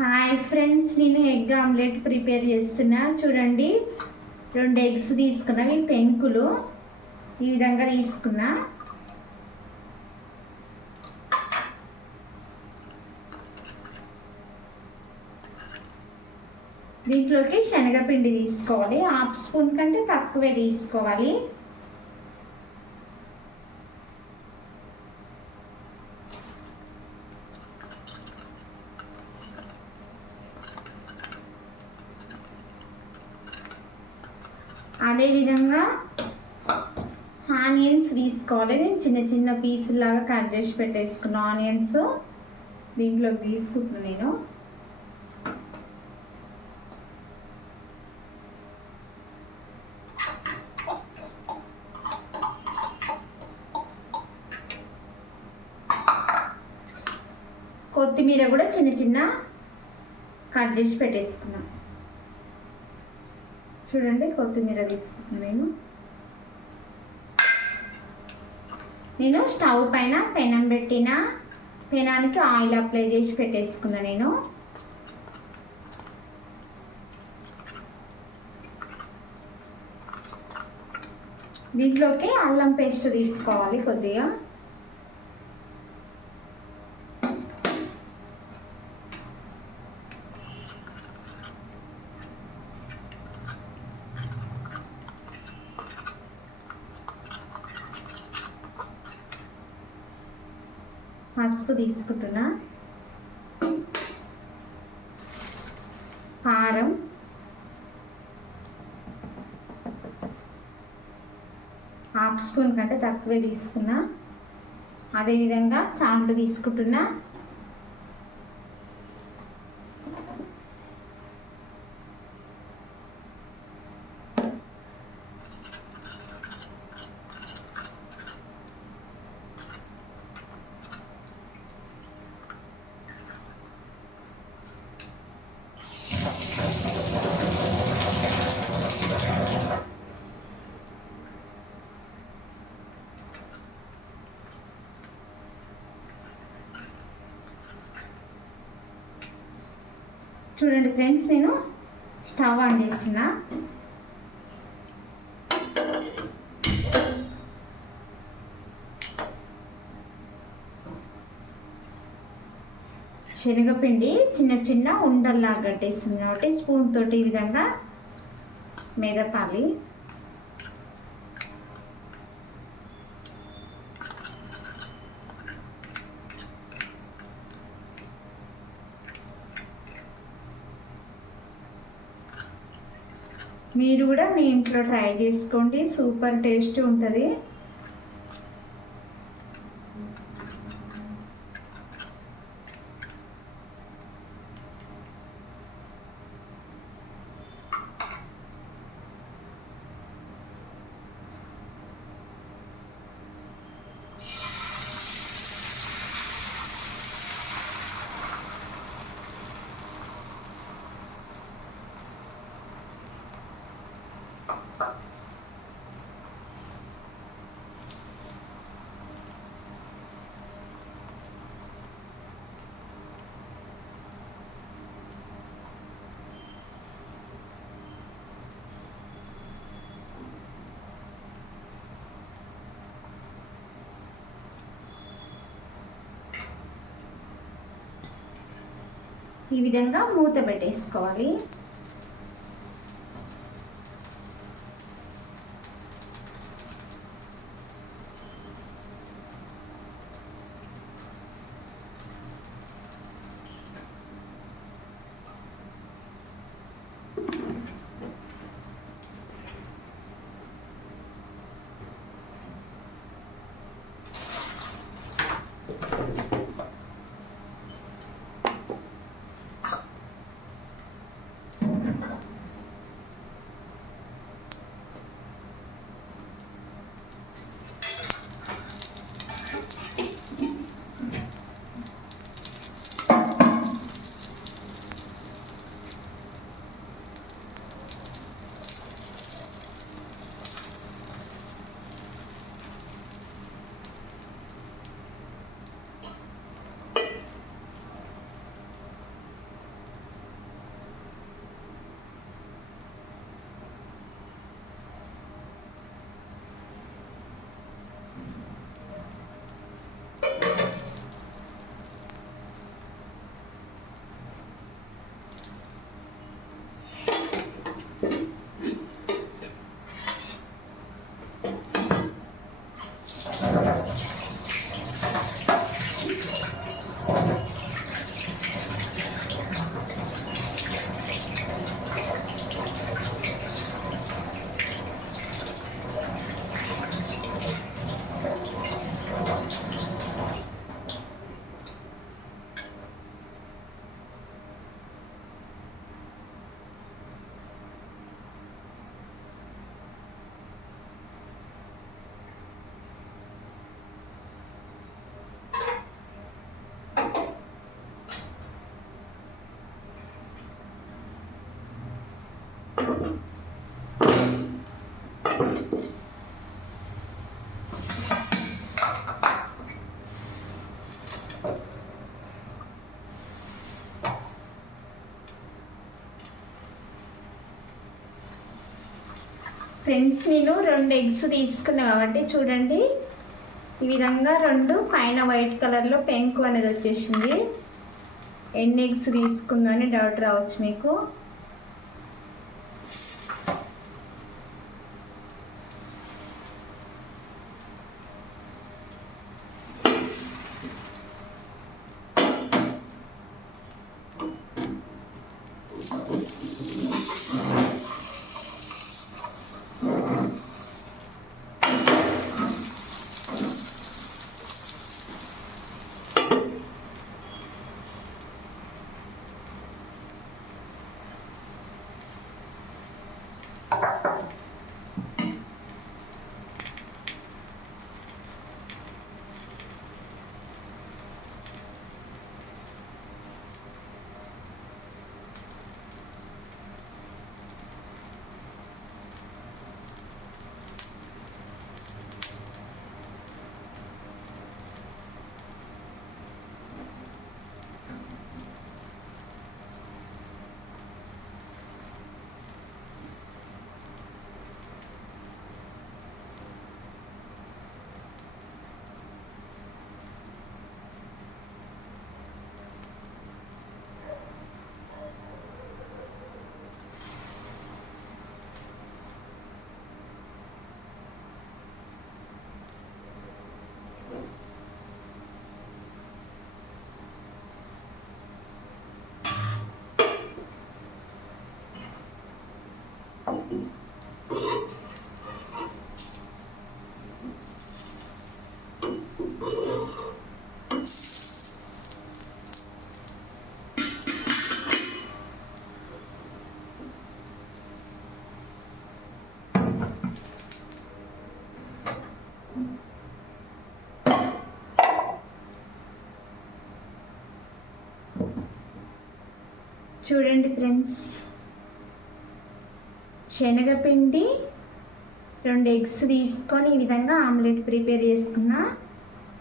Hi friends, నేను egg omelette prepare చేస్తున్నా. చూడండి, 2 ఎగ్స్ తీసుకున్నా. ఇవి పెంకులు ఈ విధంగా తీసుకున్నా. దీంట్లోకి శనగపిండి తీసుకోవాలి. 1/2 స్పూన్ కంటే తక్కువే తీసుకోవాలి. అదేవిధంగా ఆనియన్స్ తీసుకోవాలి. నేను చిన్న చిన్న పీసులాగా కట్ చేసి పెట్టేసుకున్న ఆనియన్స్ దీంట్లోకి తీసుకుంటున్నాను నేను. కొత్తిమీర కూడా చిన్న చిన్న కట్ చేసి పెట్టేసుకున్నాను. చూడండి, కొత్తిమీర తీసుకుంటున్నాను నేను. స్టవ్ పైన పెనం పెట్టిన, పెనానికి ఆయిల్ అప్లై చేసి పెట్టేసుకున్నా నేను. దీంట్లోకి అల్లం పేస్ట్ తీసుకోవాలి కొద్దిగా. పసుపు తీసుకుంటున్నా, కారం, హాఫ్ స్పూన్ కంటే తక్కువే తీసుకున్నా. అదేవిధంగా సాల్ట్ తీసుకుంటున్నా. చూడండి ఫ్రెండ్స్, నేను స్టవ్ ఆన్ చేస్తున్నా. శనగపిండి చిన్న చిన్న ఉండల్లాగా కట్టేస్తుంది కాబట్టి స్పూన్ తోటి ఈ విధంగా మెదపాలి. మీరు కూడా మీ ఇంట్లో ట్రై చేసుకోండి, సూపర్ టేస్ట్ ఉంటుంది. ఈ విధంగా మూత పెట్టేసుకోవాలి. ఫ్రెండ్స్ నేను 2 ఎగ్స్ తీసుకున్నా కాబట్టి చూడండి ఈ విధంగా 2 పైన వైట్ కలర్లో పెంకు అనేది వచ్చేసింది. ఎన్ని ఎగ్స్ తీసుకుందని డౌట్ రావచ్చు మీకు. చూడండి ఫ్రెండ్స్, శనగపిండి 2 ఎగ్స్ తీసుకొని ఈ విధంగా ఆమ్లెట్ ప్రిపేర్ చేసుకున్నా.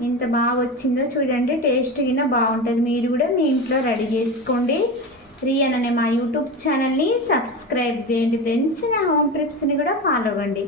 ఎంత బాగా వచ్చిందో చూడండి. టేస్ట్ గిన బాగుంటుంది. మీరు కూడా మీ ఇంట్లో రెడీ చేసుకోండి. రియన్ అనే మా యూట్యూబ్ ఛానల్ని సబ్స్క్రైబ్ చేయండి ఫ్రెండ్స్. నా హోమ్ ట్రిప్స్ని కూడా ఫాలో అవ్వండి.